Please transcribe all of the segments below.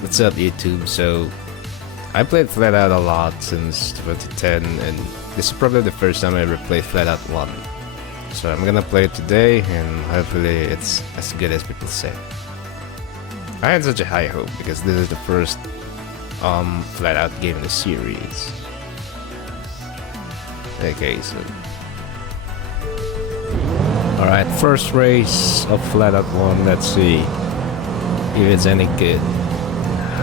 What's up, YouTube? So, I played Flatout a lot since 2010, and this is probably the first time I ever played Flatout 1. So I'm gonna play it today, and hopefully it's as good as people say. I had such a high hope, because this is the first Flatout game in the series. Okay, so... Alright, first race of Flatout 1, let's see if it's any good.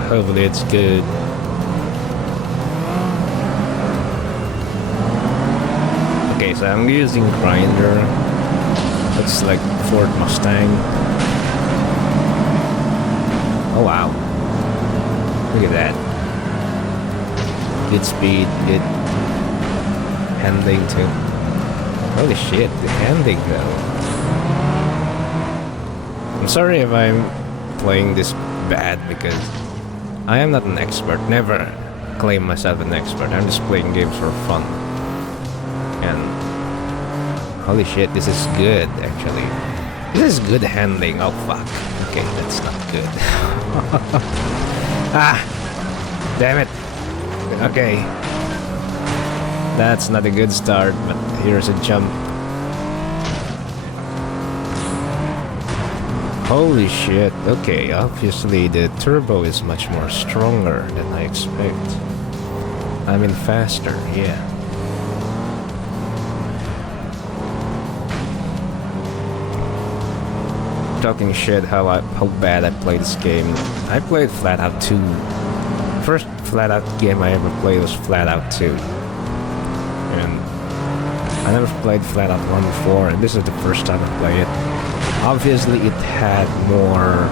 Hopefully it's good. Okay, so I'm using Grinder. Looks like Ford Mustang. Oh wow. Look at that. Good speed, good handling too. Holy shit, the handling though. I'm sorry if I'm playing this bad because I am not an expert, never claim myself an expert. I'm just playing games for fun. And holy shit, this is good actually. This is good handling. Oh fuck. Okay, that's not good. Ah! Damn it. Okay. That's not a good start, but here's a jump. Holy shit, okay, obviously the turbo is much more stronger than I expect. I mean faster, yeah. Talking shit how bad I played this game. I played Flatout 2. First Flatout game I ever played was Flatout 2. And I never played Flatout 1 before, and this is the first time I played it. Obviously, it had more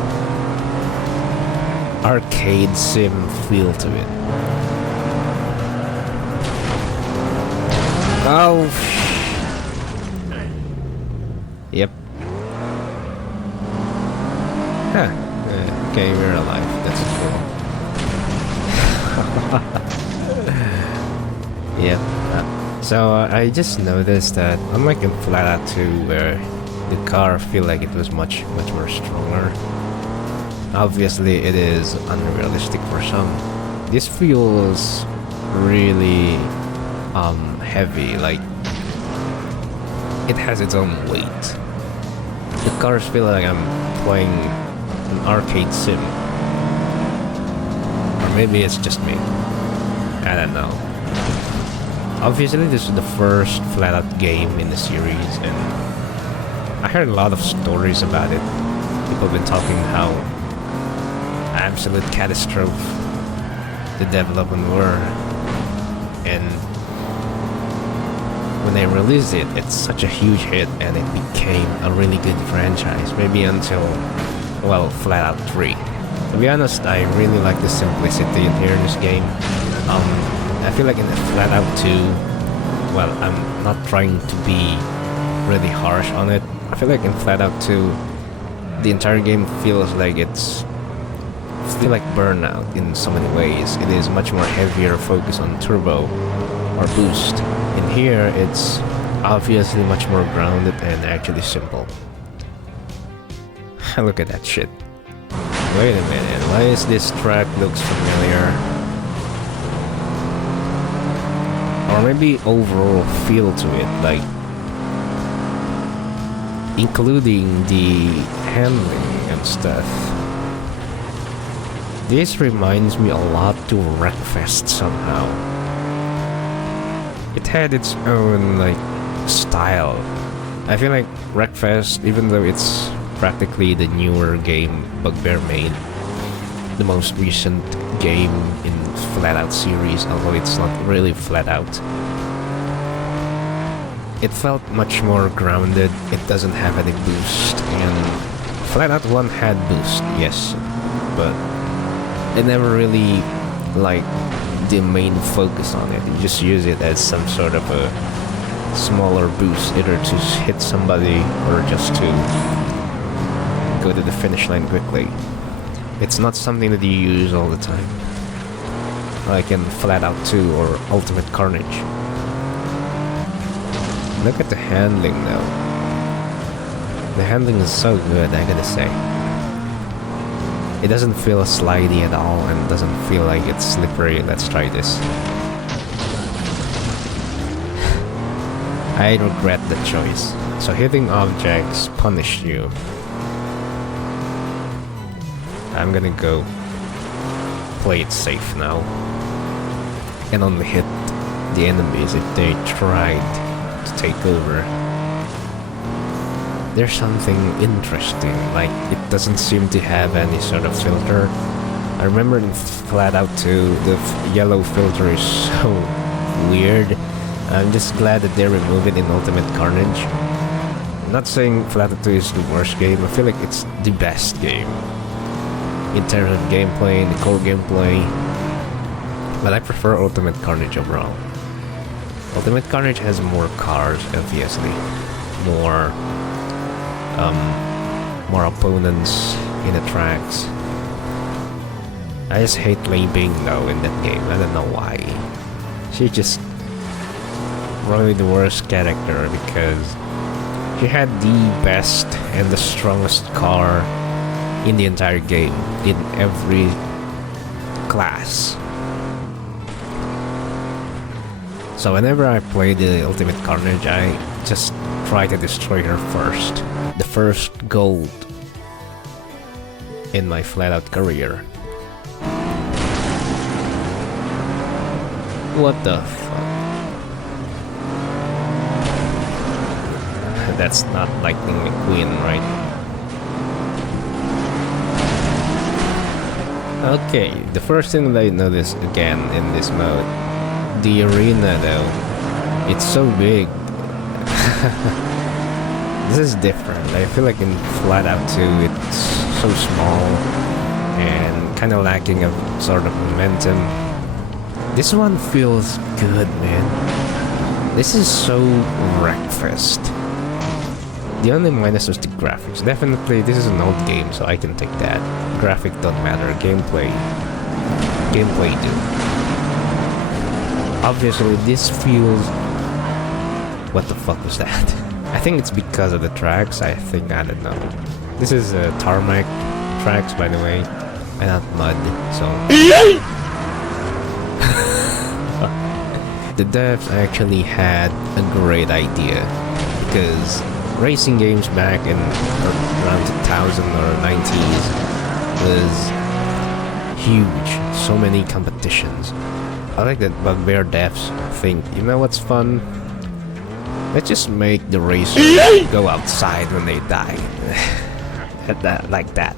arcade sim feel to it. Oh, yep. Huh. Okay, we're alive. That's cool. Yep. So I just noticed that, unlike in Flatout 2, where the car feel like it was much more stronger. Obviously it is unrealistic for some. This feels really heavy, like it has its own weight. The cars feel like I'm playing an arcade sim. Or maybe it's just me. I don't know. Obviously this is the first Flatout game in the series, and I heard a lot of stories about it. People have been talking how absolute catastrophe the development were, and when they released it, it's such a huge hit, and it became a really good franchise. Maybe until, well, Flatout 3. To be honest, I really like the simplicity in here in this game. I feel like in the Flatout 2, well, I'm not trying to be really harsh on it. I feel like in Flatout 2, the entire game feels like it's like Burnout in so many ways. It is much more heavier focus on turbo or boost. In here, it's obviously much more grounded and actually simple. Look at that shit. Wait a minute, why is this track looks familiar? Or maybe overall feel to it, like including the handling and stuff. This reminds me a lot to Wreckfest somehow. It had its own like style. I feel like Wreckfest, even though it's practically the newer game Bugbear made, the most recent game in Flatout series, although it's not really Flatout, it felt much more grounded. It doesn't have any boost, and Flatout 1 had boost, yes, but it never really like the main focus on it. You just use it as some sort of a smaller boost, either to hit somebody or just to go to the finish line quickly. It's not something that you use all the time, like in Flatout 2 or Ultimate Carnage. Look at the handling though. The handling is so good, I gotta say. It doesn't feel slidey at all and doesn't feel like it's slippery. Let's try this. I regret the choice. So hitting objects punish you. I'm gonna go play it safe now. And only hit the enemies if they tried to take over. There's something interesting, like it doesn't seem to have any sort of filter. I remember in Flatout 2, the yellow filter is so weird. I'm just glad that they removed it in Ultimate Carnage. I'm not saying Flatout 2 is the worst game, I feel like it's the best game. In terms of gameplay, the core gameplay. But I prefer Ultimate Carnage overall. Ultimate Carnage has more cars, obviously. More opponents in the tracks. I just hate Lei Bing though in that game, I don't know why. She's just probably the worst character because she had the best and the strongest car in the entire game, in every class. So whenever I play the Ultimate Carnage, I just try to destroy her first. The first gold in my Flatout career. What the fuck? That's not Lightning McQueen, right? Okay, the first thing that I noticed again in this mode, the arena though, it's so big. This is different. I feel like in Flatout 2 it's so small and kind of lacking of sort of momentum. This one feels good, man. This is so Wreckfest. The only minus was the graphics. Definitely, this is an old game, so I can take that. Graphic don't matter. Gameplay do. Obviously, this feels... What the fuck was that? I think it's because of the tracks. I don't know. This is tarmac tracks, by the way, and not mud. So the devs actually had a great idea because racing games back in around 2000 or 90s was huge. So many competitions. I like that Bugbear devs think, you know what's fun? Let's just make the racers go outside when they die. Like that.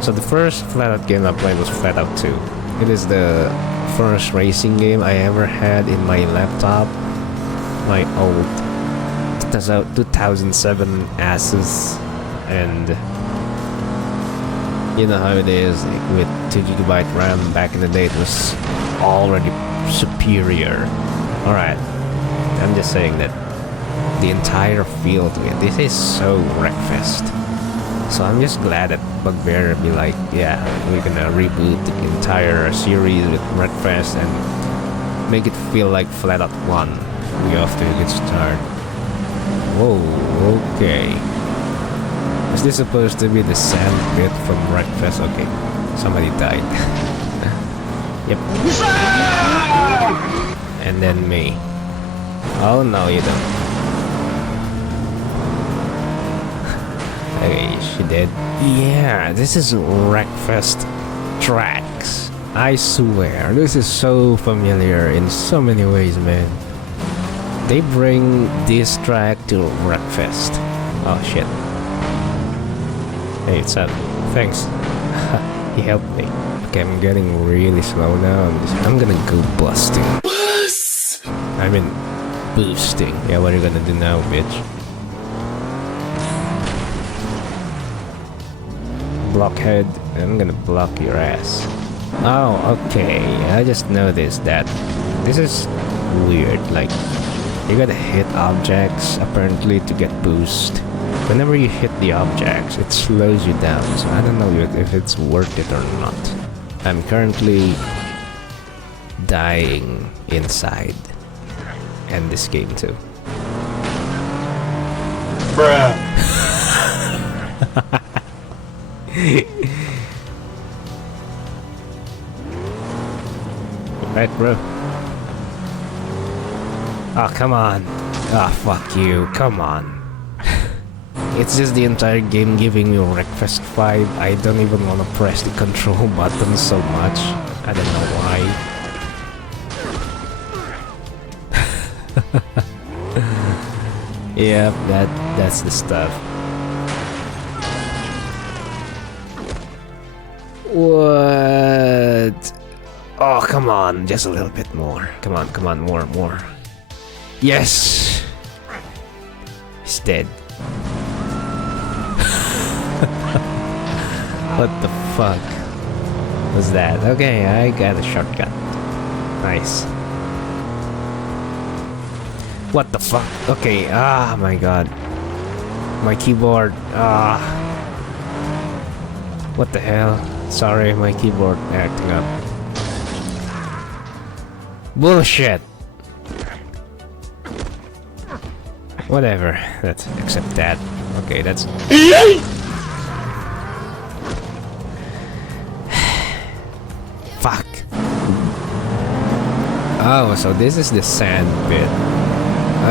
So the first Flatout game I played was Flatout 2. It is the first racing game I ever had in my laptop. My old 2007 Asus. And you know how it is with 2GB RAM back in the day, it was already superior. Alright. I'm just saying that the entire field, this is so Wreckfest. So I'm just glad that Bugbear be like, yeah, we're gonna reboot the entire series with Wreckfest and make it feel like Flatout 1. We off to a good start. Whoa, okay. Is this supposed to be the sand pit from Wreckfest? Okay, somebody died. Yep. And then me. Oh no, you don't. Okay, she did. Yeah, this is Wreckfest tracks. I swear, this is so familiar in so many ways, man. They bring this track to Wreckfest. Oh shit. Hey, what's up? Thanks. He helped me. Okay, I'm getting really slow now. I'm gonna go busting. I mean, boosting. Yeah, what are you gonna do now, bitch? Blockhead, I'm gonna block your ass. Oh, okay. I just noticed that this is weird. Like, you gotta hit objects apparently to get boost. Whenever you hit the objects, it slows you down. So I don't know if it's worth it or not. I'm currently dying inside. And this game too. Bruh. Right, bro? Oh, come on. Ah, oh, fuck you. Come on. It's just the entire game giving me Wreckfest vibe. I don't even want to press the control button so much. I don't know why. Yep, that's the stuff. What? Oh, come on, just a little bit more. Come on, more. Yes! He's dead. What the fuck was that? Okay, I got a shortcut. Nice. What the fuck? Okay, ah, my god. My keyboard, ah. What the hell? Sorry, my keyboard acting up. Bullshit! Whatever, let's accept that. Okay, that's... Fuck! Oh, so this is the sand pit.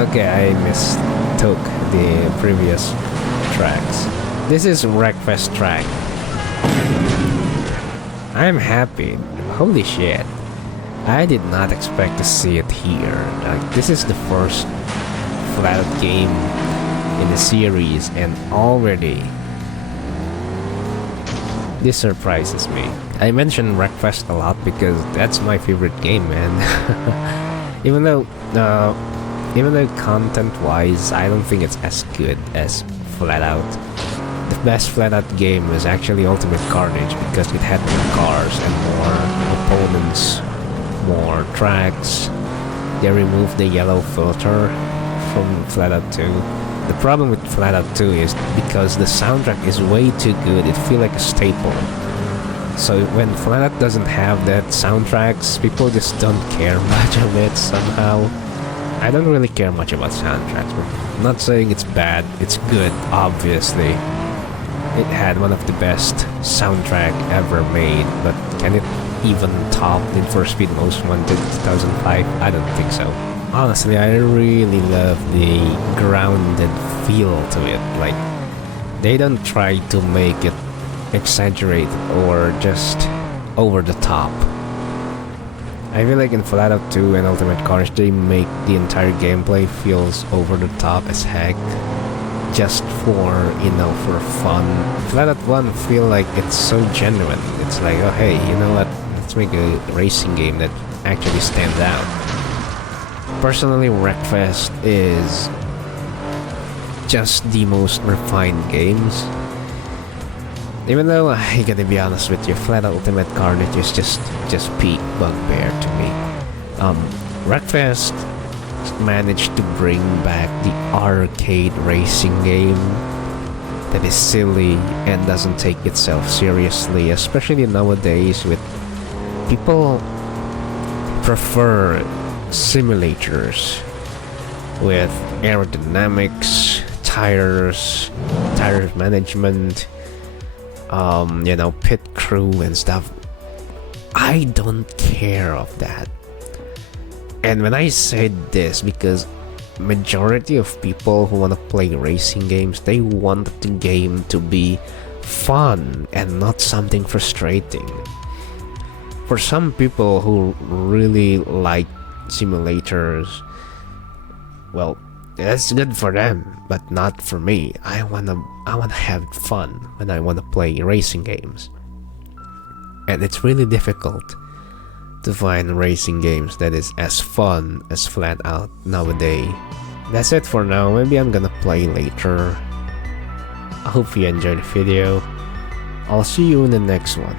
Okay, I mistook the previous tracks. This is Wreckfest track. I'm happy. Holy shit. I did not expect to see it here. Like, this is the first Flatout game in the series, and already this surprises me. I mentioned Wreckfest a lot because that's my favorite game, man. even though content-wise, I don't think it's as good as Flatout. The best Flatout game was actually Ultimate Carnage because it had more cars and more opponents, more tracks. They removed the yellow filter from Flatout 2. The problem with Flatout 2 is because the soundtrack is way too good, it feels like a staple. So when Flatout doesn't have that soundtracks, people just don't care much of it somehow. I don't really care much about soundtracks, but I'm not saying it's bad, it's good, obviously. It had one of the best soundtrack ever made, but can it even top Need for Speed Most Wanted 2005? I don't think so. Honestly, I really love the grounded feel to it. Like, they don't try to make it exaggerated or just over the top. I feel like in Flatout 2 and Ultimate Carnage, they make the entire gameplay feels over the top as heck. Just for, you know, for fun. Flatout 1 feel like it's so genuine. It's like, oh hey, you know what? Let's make a racing game that actually stands out. Personally, Wreckfest is just the most refined games. Even though, I gotta be honest with you, Flatout Ultimate Carnage is just peak Bugbear to me. Wreckfest managed to bring back the arcade racing game that is silly and doesn't take itself seriously, especially nowadays with people prefer simulators with aerodynamics, tire management, you know, pit crew and stuff. I don't care of that. And when I said this, because majority of people who want to play racing games, they want the game to be fun and not something frustrating. For some people who really like simulators, well, that's good for them, but not for me. I wanna have fun when I wanna play racing games. And it's really difficult to find racing games that is as fun as Flatout nowadays. That's it for now. Maybe I'm gonna play later. I hope you enjoyed the video. I'll see you in the next one.